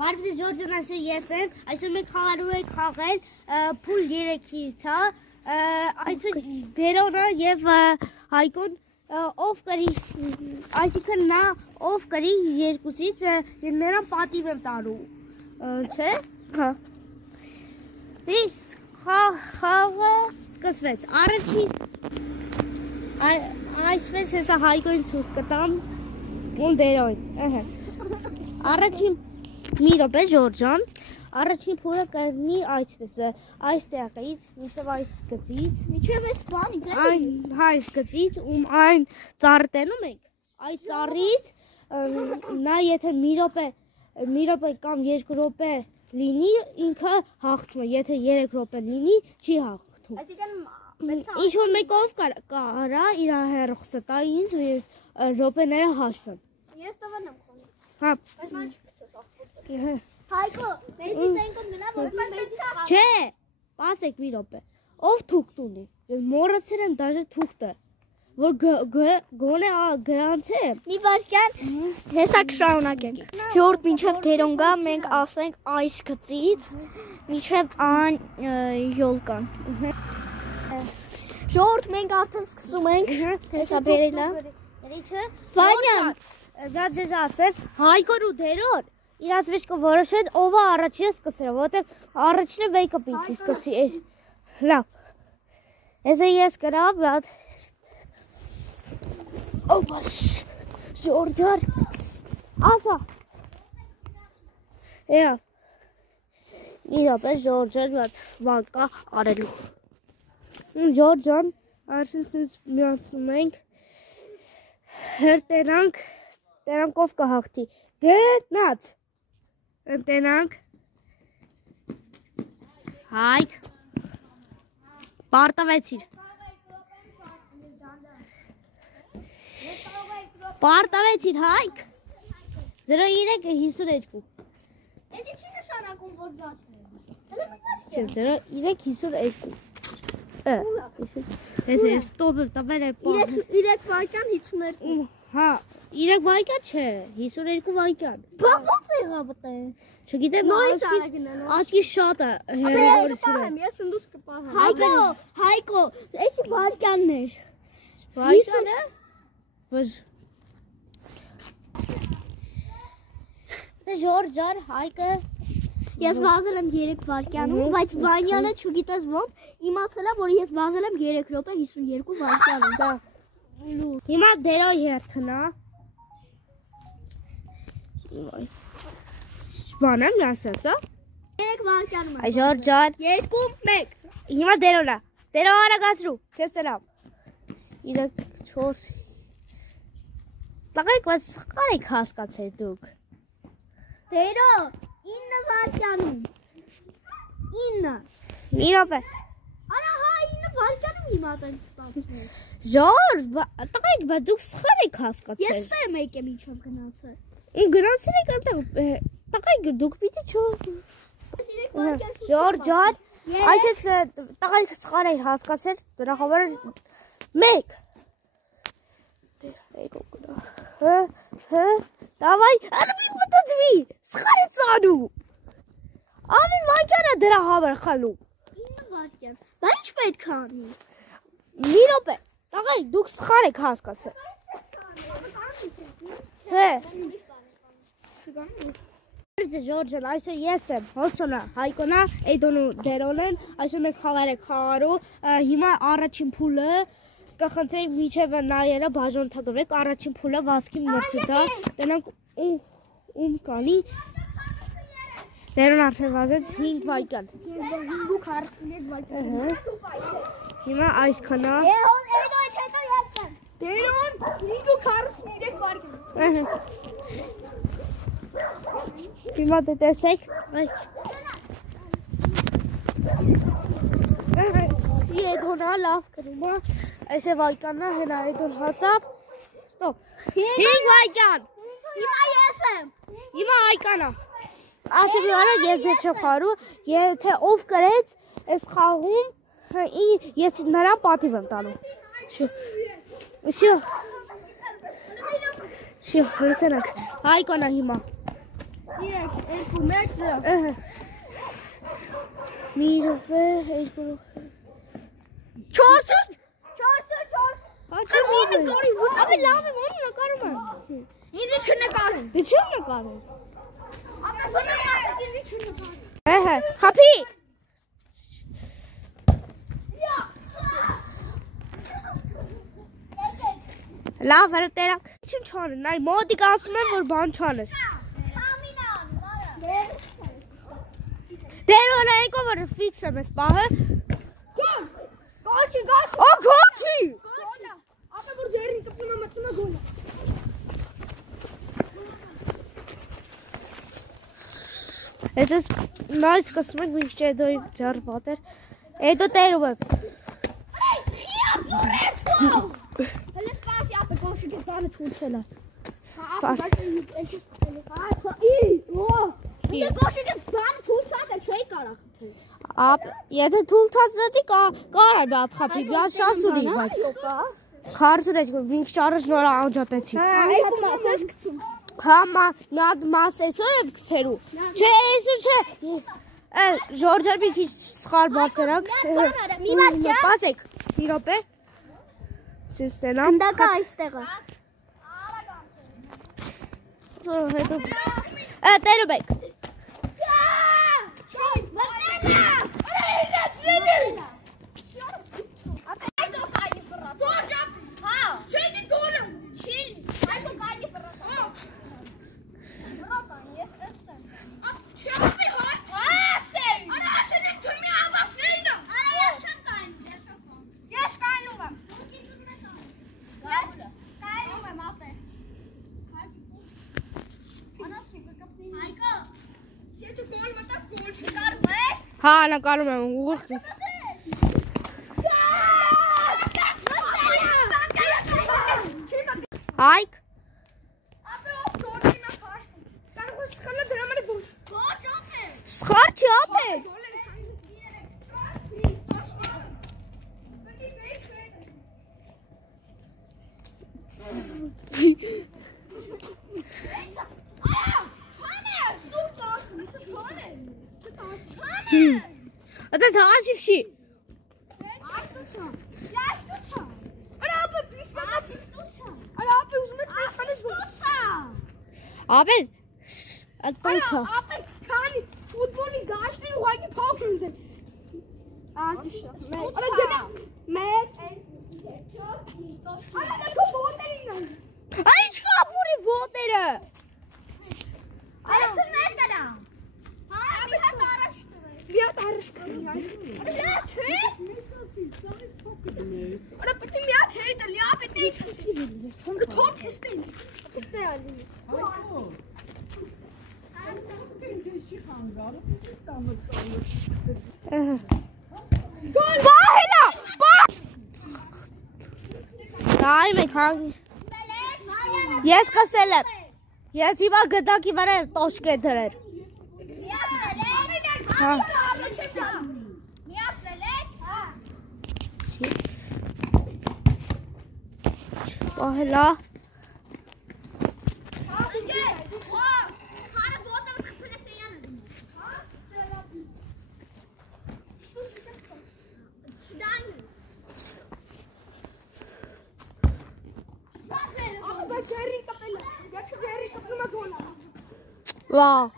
Բարբի Ժորջան այսօր ես եմ, այսօր մենք խաղալու ենք խաղել փուլ 3-ից, այսօր Դերոնը եւ Հայկոն ով կրի, այսինքն նա ով կրի երկուսից նրան պատիվ եմ տալու, չէ՞։ Հա։ Իսկ խաղը սկսվեց։ Առաջին այսպես հեսա Հայկոին ցույց կտամ ու Դերոն։ Առաջին մի րոպե Ժորջան, առաջին փուլը կլինի այսպես, այս տեղից, մինչև այս գծից, մինչև այս բանից, հա, այս գծից, այն ծառը տենում ենք, այդ ծառից նա եթե մի րոպե կամ 2 րոպե լինի, ինքը հաղթում է, եթե 3 րոպե լինի, չի հաղթում։ Այսինքն ինչ-որ մեկով կարա իր հեռախոսը տա ինձ, ու ես րոպեները հաշվեմ։ Ես տվան եմ խոնում։ Հա։ Բայց նա Հայկո, մեզից այնքան մնա, որ մեզից Չէ, պասեք մի րոպե, ով թուղթ ունի, ես մոռացել եմ դաժե թուղթը, որ գոնե գրանցեմ։ Մի վարքյան, հեսա կշարունակենք։ Ժորդ մինչև Դերոն գա, մենք ասենք այս գծից, մինչև այն յոլկան։ Ժորդ մենք արդեն սկսում ենք, հեսա բերելա։ Վանյան, Դա ձեզ ասեմ, Հայկոն ու Դերոն իրաց մեջ կորոշեն ով է առաջինը սկսել, որովհետև առաջինը մեկը պիտի սկսի։ Լավ։ Այսօր ես կրավ, Օպաշ, Ժորջան, ասա։ Եա։ Մի րոպե Ժորջան բան կա արելու։ Ժորջան, արդեն սենց միացնում ենք։ Հրտենանք, տերանքով կհաղթի։ Գնաց։ Ընտենանք, Հայկ, պարտավեցիր, Հայկ, 0352, Էդի չի նշանակում, որ դաշն է։ 0352, ես ստոպ եմ տվել էր պահը։ 3 վարկյան 52։ Հա, 3 վայկյան չէ, 52 վայկյան։ Բա ոնց եղա բտե։ Չգիտեմ, ասկի շատ է հերավորությունը։ Ես ընդուց կպահեմ։ Հայկո, էսի վարկյանն էր։ Վայկյան է։ Բայց Ժորջան, Հայկը Ես վազել եմ 3 վարկյանում, բայց Վանյանը չգիտես ոնց, իմացել է, որ ես վազել եմ 3 րոպե 52 վարկյանում։ Դա հիմա Դերոն երթնա։ Բան եմ ասած, հա։ 3 վարկյանում եմ։ Այ Ժորջան, 2 1 հիմա Դերոնա։ Դերոն արագացրու, քեզ ծրամ։ 3 4 Տղերք, բայց սխալ եք հասկացել դուք։ Դերո 9 վարկյանում։ 9 Մի րոպե։ Արա հա 9 վարկյանում հիմա տենց ստացվում։ Ժոր, տղերք, բայց դուք սխալ եք հասկացել։ Ես ստեմ եկեմ ինչով գնացել։ Գնացել եք այնտեղ, տղերք, դուք պիտի Ժորջան, այսից տղերք սխալ եք հասկացել, դրա համար 1 Davay, արվի մտածվի, սխալ է ծանում։ Ամեն վարկյանը դրա համար խալու։ 9 վարկյան։ Բա ինչ պետք է անի։ Մի րոպե, տղայք, դուք սխալ եք հասկացել։ Հե։ Ժորջան, այսօր ես եմ, Հոսոնը, Հայկոնը, Էդոնը, Դերոնն, այսօր մենք խաղեր ենք խաղարու, հիմա առաջին փուլը կխնդրենք միջև նայերը բաժանորդագրվեք, առաջին փուլը վազքի մրցույթ է, տնանք ում կանի, Դերոն արդեն վազեց 5 վայկյան։ 541 վարկյան։ Հիմա այսքան է։ Էդո հետո ես եմ։ Դերոն 543 վարկյան։ Հիմա տեսեք, Էդոնը լավ կրում է, այս է վայկանն է, հենա Էդոն հասավ, ստոպ, 5 վայկյան, Հիմա ես եմ։ հիմա Հայկան է, ասեմ յարը ես ձեզ չեմ խարու, եթե ով կրեց ես խաղում, ես նրան պատիվ եմ տանում, շիո, հրցենակ, Հայկան է հիմա, Մի րոպե, 2 րոպե։ 4 Ապա լավ է, ո՞ր նկարում եմ։ Ինձ չնկարեն։ Դե չեմ նկարում։ Ապա ֆոնոմասը ինձ չնկարեն։ Ահա, խափի։ Լավ, հրտերակ։ Ինչ չանեն, այ մոտիկ ասում եմ, որ բան չանես։ Դեր որ եկո որ ֆիքս եմ ես պահը։ Գոչի։ Օ, գոչի։ Ապա որ ջերին կպնում եմ մտնում է գոլը։ Ես նայս կսում եք մի քիչ հետո ձեռ պատեր։ Հետո տերում եմ։ Հələ սպասի ապա գոշի բանը թույլել է։ Սպաս։ Դեր գոշի բանը թույլած է չէի կարող թույլ։ Ապ, եթե թուլթած դի կարա մի հատ խափի, մի հատ շասուրի, բայց 40 եք, մի քիչ առաջ նոր անջատեցի։ Այդ մասս գցում։ Հա, մի հատ մաս այսօր եմ գցելու։ Չէ, այսօր չէ։ Ժորժեր մի քիչ սխալ բարձրակ։ Մի մատկա։ Պացեք, մի րոպե։ Սիստենա։ Ընդակա այստեղը։ Հետո տերում եք։ Հա, նկարում եմ ուղղակի։ Այք։ Սխալ չի ապել։ Ata ցաղաշիվ չի։ Ապեր, ատպանցա։ Ապեր, քանի ֆուտբոլի գաշներ ուղղակի փոքր են։ Այս կապուրի ոտերը։ Բահելա, Այ մեկ հանգ։ Ես կսել եմ։ Ես հիմա գդակի վրա տոշկ է դրել։ Հա։ Բահելա։ Wow.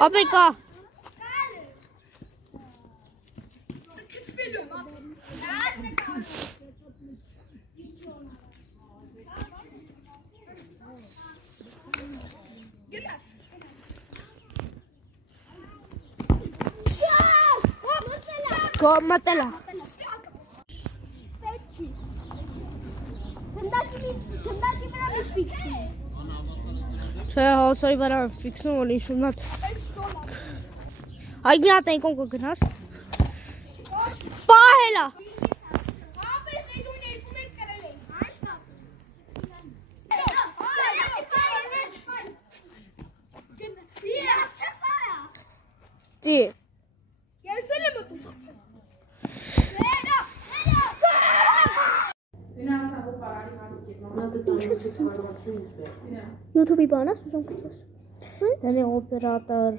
Ապեկա։ Մտելա։ Գնդակի վրա մի ֆիքսի։ Չէ, հոսոյի վրա ֆիքսում որ ինչ-որ մատ։ Այ մի հատ եկոն կգնաս։ Պահելա։ Դի։ YouTube-ի բանա սուզում կծես։ Դե օպերատոր